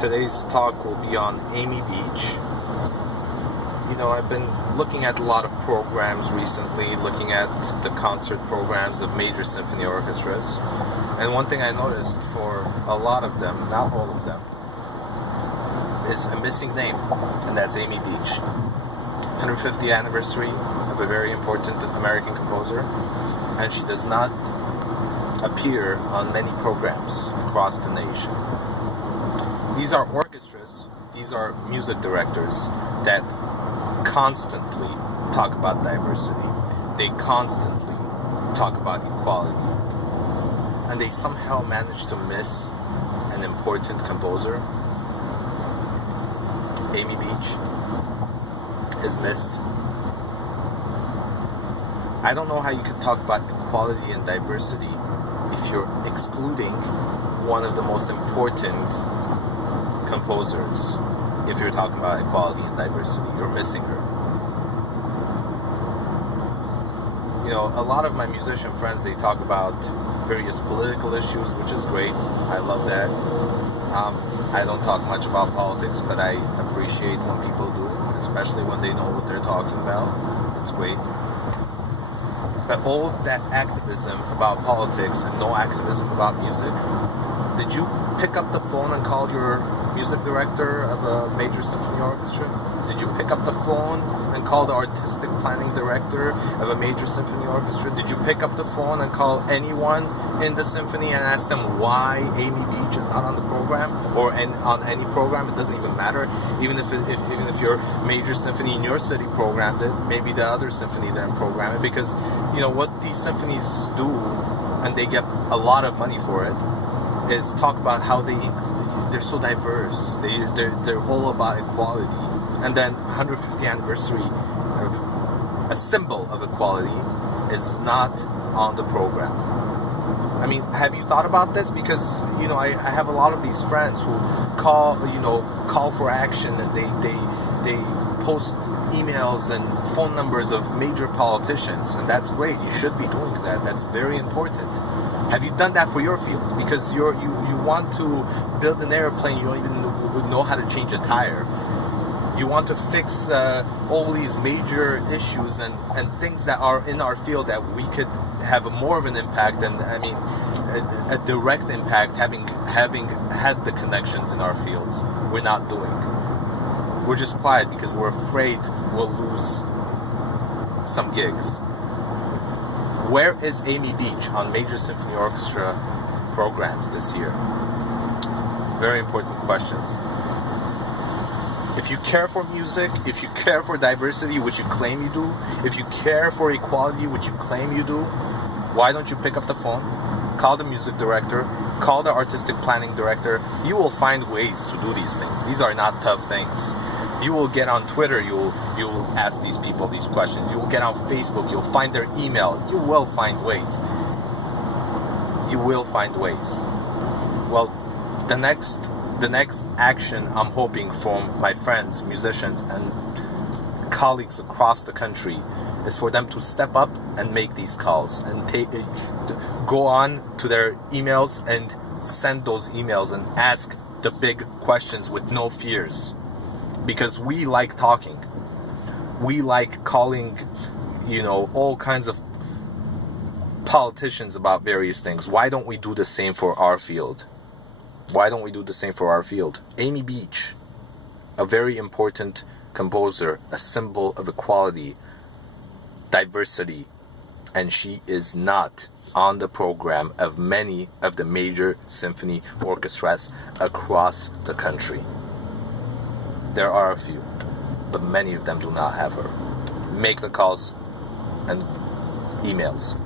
Today's talk will be on Amy Beach. You know, I've been looking at a lot of programs recently, looking at the concert programs of major symphony orchestras. And one thing I noticed for a lot of them, not all of them, is a missing name, and that's Amy Beach. 150th anniversary of a very important American composer, and she does not appear on many programs across the nation. These are orchestras, these are music directors that constantly talk about diversity. They constantly talk about equality. And they somehow manage to miss an important composer. Amy Beach is missed. I don't know how you could talk about equality and diversity if you're excluding one of the most important composers. If you're talking about equality and diversity, you're missing her. You know, a lot of my musician friends, they talk about various political issues, which is great. I love that. I don't talk much about politics, but I appreciate when people do, especially when they know what they're talking about. It's great. But all that activism about politics and no activism about music, did you pick up the phone and call your music director of a major symphony orchestra? Did you pick up the phone and call the artistic planning director of a major symphony orchestra? Did you pick up the phone and call anyone in the symphony and ask them why Amy Beach is not on the program or on any program? It doesn't even matter. Even if your major symphony in your city programmed it, maybe the other symphony didn't program it, because you know what these symphonies do, and they get a lot of money for it, is talk about how they're so diverse. They're all about equality. And then 150th anniversary of a symbol of equality is not on the program. I mean, have you thought about this? Because, you know, I have a lot of these friends who call for action, and they post emails and phone numbers of major politicians, and that's great. You should be doing that. That's very important. Have you done that for your field? Because you want to build an airplane, you don't even know how to change a tire. You want to fix all these major issues and things that are in our field that we could have more of an impact, and I mean a direct impact, having had the connections in our fields. We're not doing. We're just quiet because we're afraid we'll lose some gigs. Where is Amy Beach on major symphony orchestra programs this year? Very important questions. If you care for music, if you care for diversity, which you claim you do, if you care for equality, which you claim you do, why don't you pick up the phone, call the music director, call the artistic planning director? You will find ways to do these things. These are not tough things. You will get on Twitter, you'll ask these people these questions. You will get on Facebook, you'll find their email. You will find ways. You will find ways. Well, the next action I'm hoping from my friends, musicians, and colleagues across the country is for them to step up and make these calls and go on to their emails and send those emails and ask the big questions with no fears. Because we like talking. We like calling, all kinds of politicians about various things. Why don't we do the same for our field? Why don't we do the same for our field? Amy Beach, a very important composer, a symbol of equality, diversity, and she is not on the program of many of the major symphony orchestras across the country. There are a few, but many of them do not have her. Make the calls and emails.